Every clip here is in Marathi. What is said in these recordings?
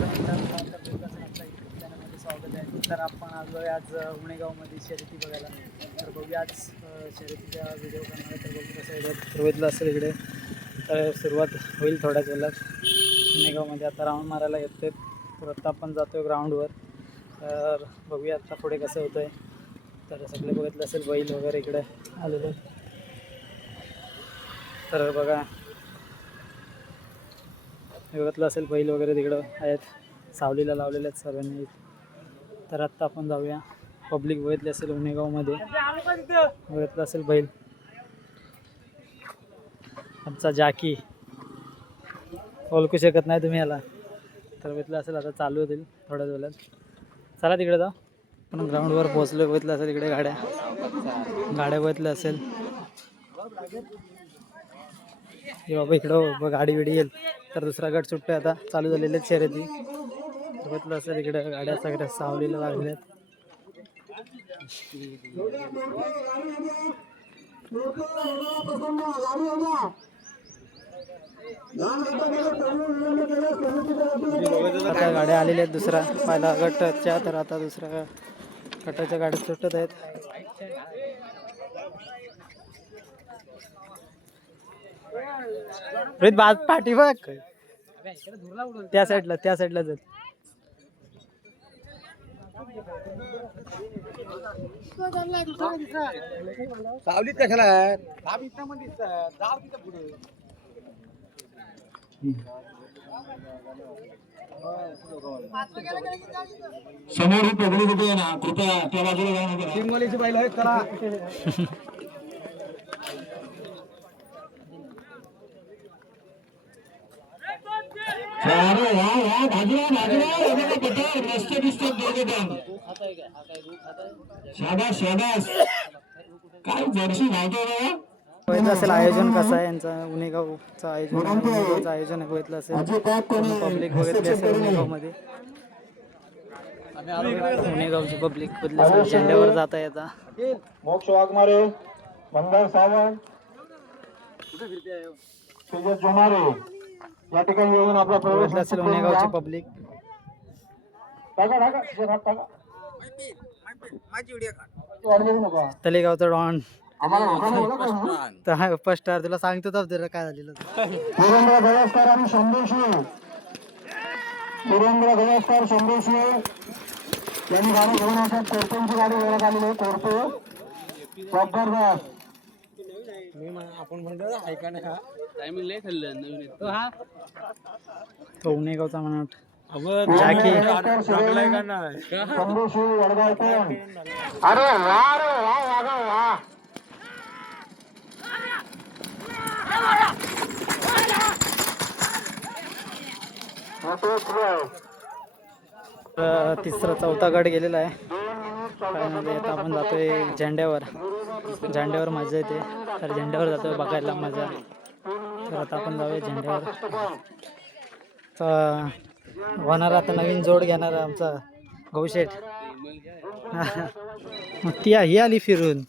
नमस्कार मित्रांनो, आपल्या चॅनलमध्ये स्वागत आहे. तर आपण आलो आहे आज उणेगावमध्ये शर्यती बघायला. तर बघूया आज शर्यतीचा व्हिडिओ करणार आहे. तर बघू कसं आहे सुरुवातीला असेल इकडे. तर सुरुवात होईल थोड्याच वेळात. उणेगावमध्ये आता राऊंड मारायला येते. तर आता आपण जातो ग्राउंडवर. तर बघूया आता पुढे कसं होतं आहे. तर सगळे बघितलं असेल बैल वगैरे इकडे आलेले. तर बघा बघितलं असेल बैल वगैरे तिकडं आहेत, सावलीला लावलेले आहेत सर्वांनी. तर आत्ता आपण जाऊया. पब्लिक बघितली असेल उणेगावमध्ये, बघितलं असेल बैल आमचा जॅकी, ओळखू शकत नाही तुम्ही याला. तर बघितलं असेल आता चालू होतील थोड्याच वेळात. चला तिकडे जाऊ. आपण ग्राउंडवर पोहोचलो. बघितलं असेल इकडे गाड्या बघितल्या असेल. हे बाबा इकडं गाडी बिडी येईल. तर दुसरा गट सुट्टे आता चालू झालेले आहेत शर्यती. बघितलं असेल इकडे गाड्या सगळ्या सावलीला लागल्या आहेत. आता गाड्या आलेल्या आहेत दुसरा पहिला गटाच्या. तर आता दुसऱ्या गटाच्या गाड्या सुटत आहेत. बाज पाठी बघ त्या साईडला जात. सावलीत कशाला आहे? लांब इथं मध्ये दिसतात. जाऊ तिथं पुढे. समोर ही पगडी कुठे आहे ना, कृपया त्या बाजूला जाऊ नका. शिंगोलीची बैल आहेत करा. अरे वा वा, बाजूला रस्ते दिसतात दोघे पण. शाबास शाबास, काय जर्सी धावतो रे. बघितलं असेल आयोजन कसं आहे यांचं. उणेगावचं आयोजन आहे. बघितलं असेल पब्लिक बघितली असेल उणेगावमध्ये. उणेगावची पब्लिक बघितली असेल. झेंड्यावर जात आहे आता. मोक्ष वाघमारे, मंदार सावंत, तेजस जोमारे या ठिकाणी येऊन आपला प्रवेश असेल उणेगावची पब्लिक. तलेगावचा डॉन फर्स्ट स्टार. तुला सांगतो तर काय झालेलं. सुरेंद्र गवस्कर आणि शंभूशी, सुरेंद्र गवस्कर शंभूशी यांनी गाडी घेऊन असतात. कोरपेंची गाडी वेळात आलेली आहे. कोरपे जबरदस्त. आपण म्हणतो ऐका ना, टायमिंग लय खाल्लं नवीन. तो उणेगावचा म्हणा. शंभूशी वडगाव कोण. अरे वा रे वा वागा वा. तिसरा चौथा गट गेलेला आहे. आता आपण जातोय झेंड्यावर मजा येते. तर झेंड्यावर जातोय बघायला मजा. तर आता आपण जाऊया झेंड्यावर. होणार आता नवीन जोड घेणार आमचा गौशेठ. मग ती ही आली फिरून.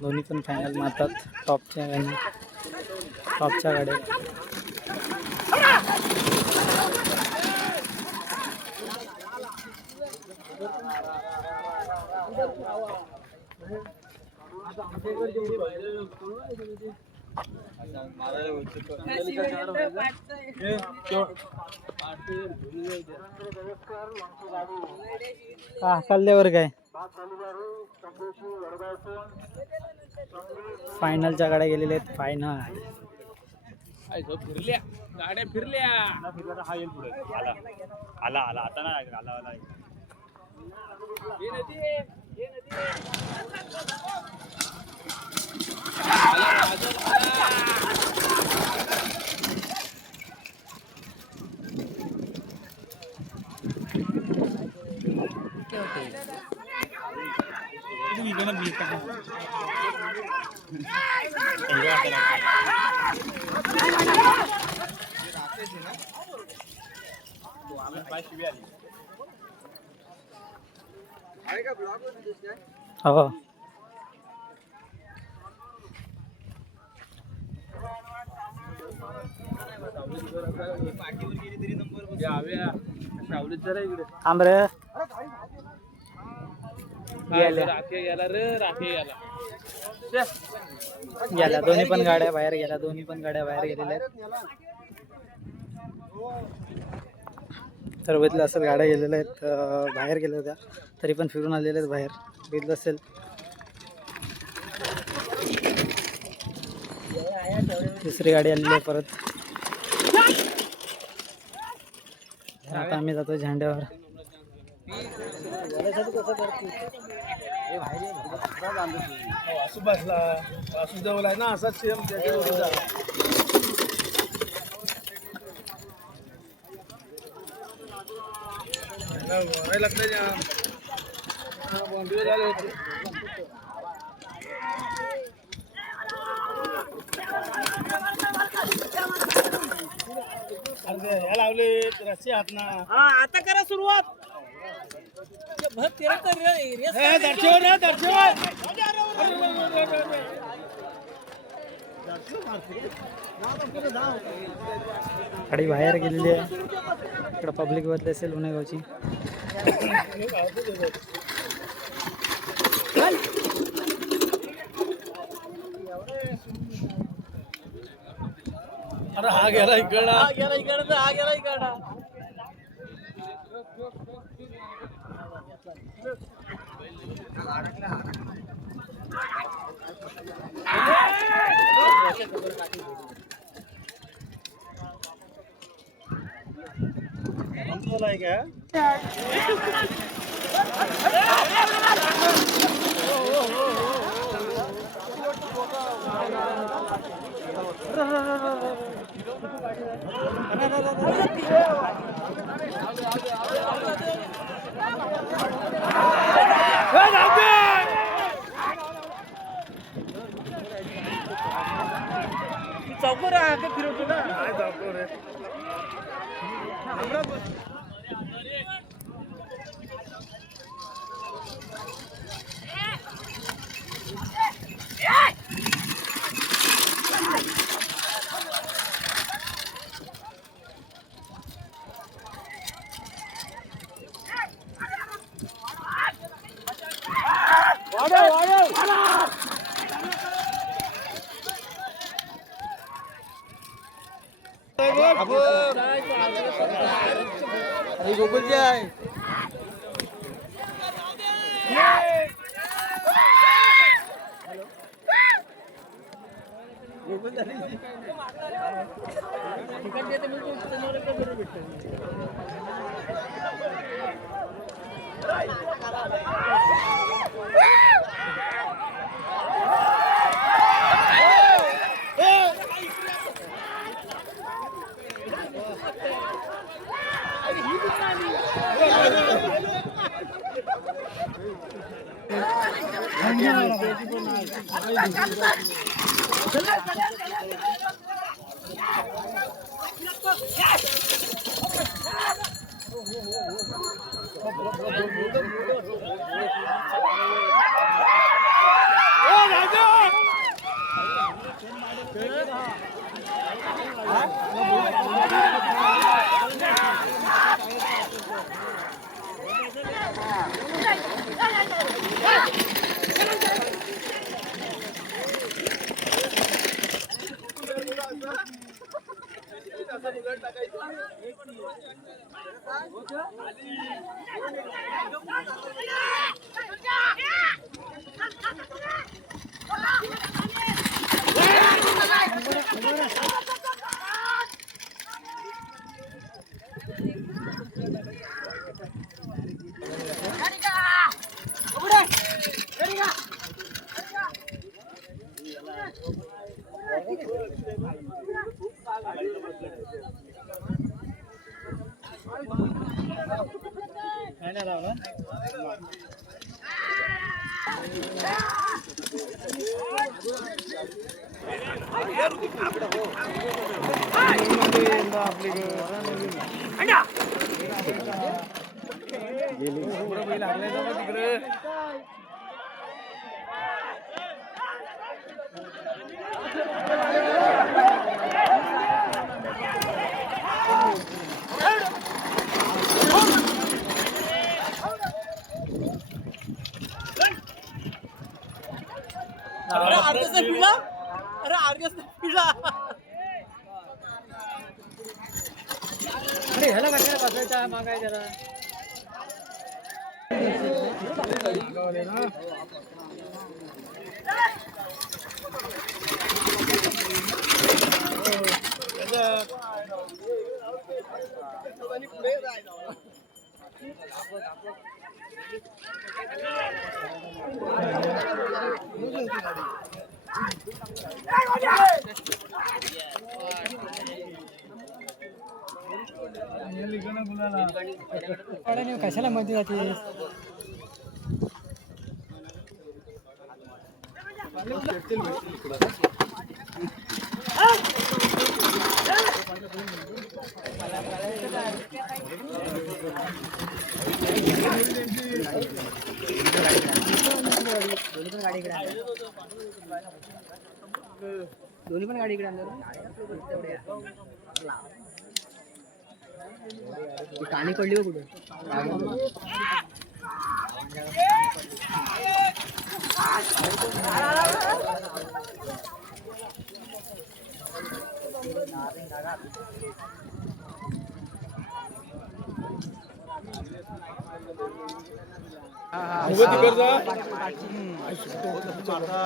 दोन्ही पण फायनल मारतात. टॉपच्या गाड्या. कल्ल्यावर काय फायनलच्या गाड्या गेलेल्या आहेत. फायनल फिरल्या गाड्या फिरल्या. हा येईल पुढे. आला आता ना आला. शिवी आली. हो थांब रे गेल्या दोन्ही पण गाड्या बाहेर गेलेल्या आहेत. तर बघितलं असेल गाड्या गेलेल्या आहेत बाहेर गेल्या होत्या तरी पण फिरून आलेल्या आहेत बाहेर बघितलं असेल. दुसरी गाडी आलेली आहे परत. आता आम्ही जातो झेंड्यावर. ना असाच सेम झाले होते. लावले रस्ते हात ना. आता करा सुरुवात. गाडी बाहेर गेलेली आहे. इकडं पब्लिक बदली असेल उणेगावची. अरे हा गेला इकडं. चौकोर फिरवतो ना. गोकुलजी आहे. अरे ह्याला कशाला बसायचा मागाय त्याला कशाला मध्ये जाते दोन्ही पण गाडी इकडे काणी पडली हो कुठे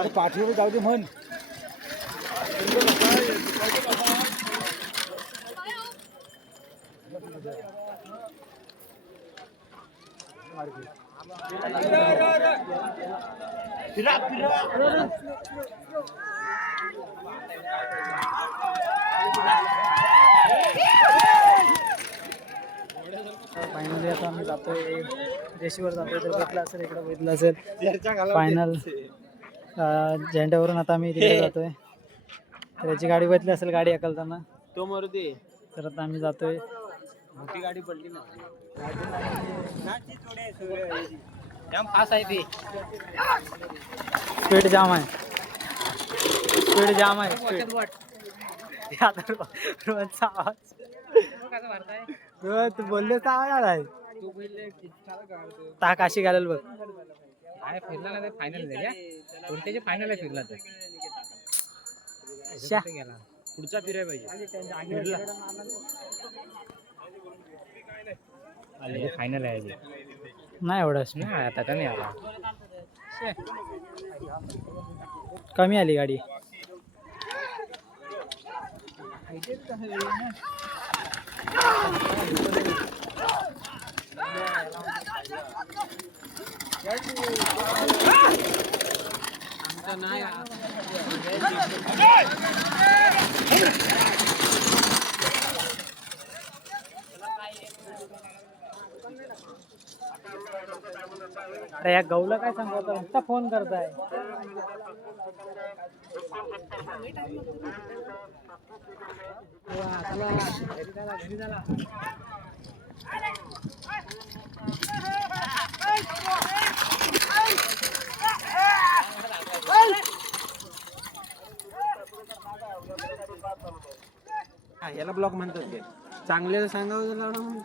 पाठीवर जाऊ दे म्हण फायनली आता आम्ही जातोय रेशीवर जातोय तर बघितलं असेल इकडे बघितलं असेल फायनल झेंड्यावरून आता आम्ही तिकडे जातोय तर याची गाडी बघितली असेल गाडी अकलताना तो मारुती तर आता आम्ही जातोय मोठी गाडी पडली ना स्पीड जाम आहे स्पीड जाम आहे रोहनचा आवाज तू बोललेचा आवाज आलाय ता काशी घालेल बघ फिरला ना फायनल कोणत्याचे फायनल फिरला तर पुढचा फिराय पाहिजे फायनल आहे नाही एवढंच नाही आता कमी आला कमी आली गाडी अरे या गौला काय सांगतो नुसता फोन करताय याला ब्लॉक म्हणतात ते चांगले सांगावं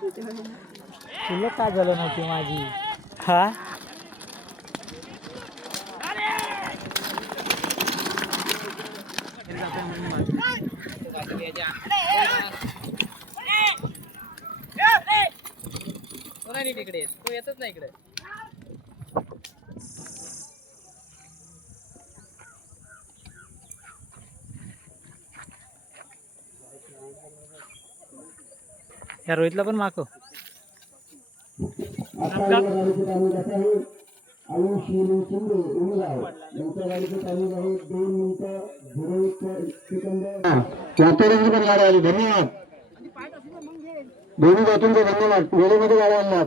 तुला काय झालं नव्हती माझी हा इकडे तो येतच नाही इकडे या रोहितला पण मागव धन्यवाद दोन्ही जातींचे धन्यवाद वेळेमध्ये गाड्या आणल्यात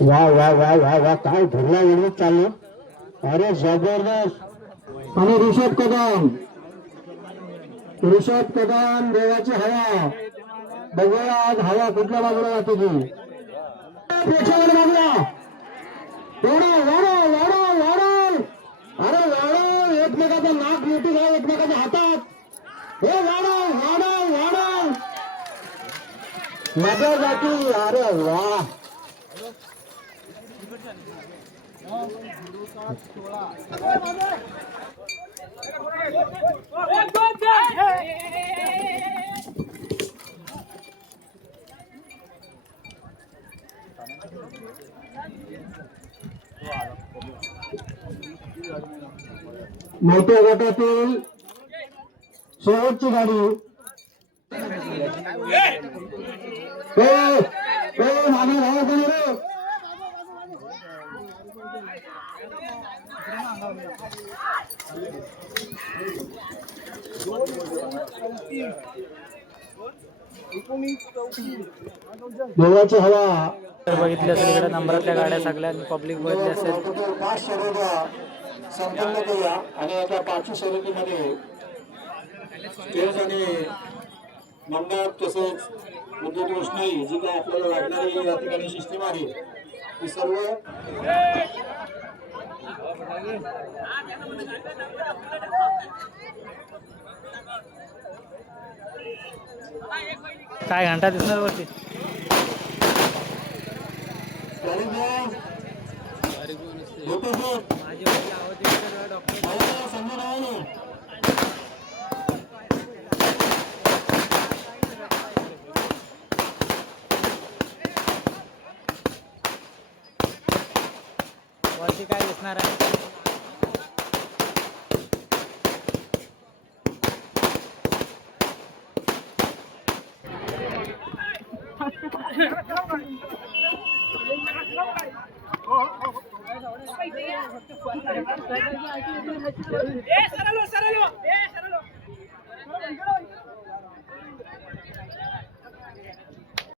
वा वा वा वा वा काय धरला वेळेत चाललं अरे जबरदस्त आणि ऋषभ कदम देवाची हवा बघूया आज हवा कुठल्या बाजूला जाते ती प्रेक्षकांना बाजूला वाढव अरे वाढव एकमेकाचा नाक मोठी घ्या एकमेकाच्या हातात हे वाढव मजा जाती अरे वा मोठ्या गटातील शेवटची गाडी मागे धावा कोणी रे देवाची हवा तर बघितली असेल इकडे नंबरातल्या गाड्या सगळ्यांनी पब्लिक बघितली असेल. 5 शर्यता संपन्न केल्या आणि आता 5 शर्यतीमध्ये स्टेज आणि मंडप तसेच विद्युत रोषणाई जी काय आपल्याला लागणारी या ठिकाणी सिस्टीम आहे ती सर्व काय घंटा दिसणार वरती वरती काय दिसणार आहे सरळ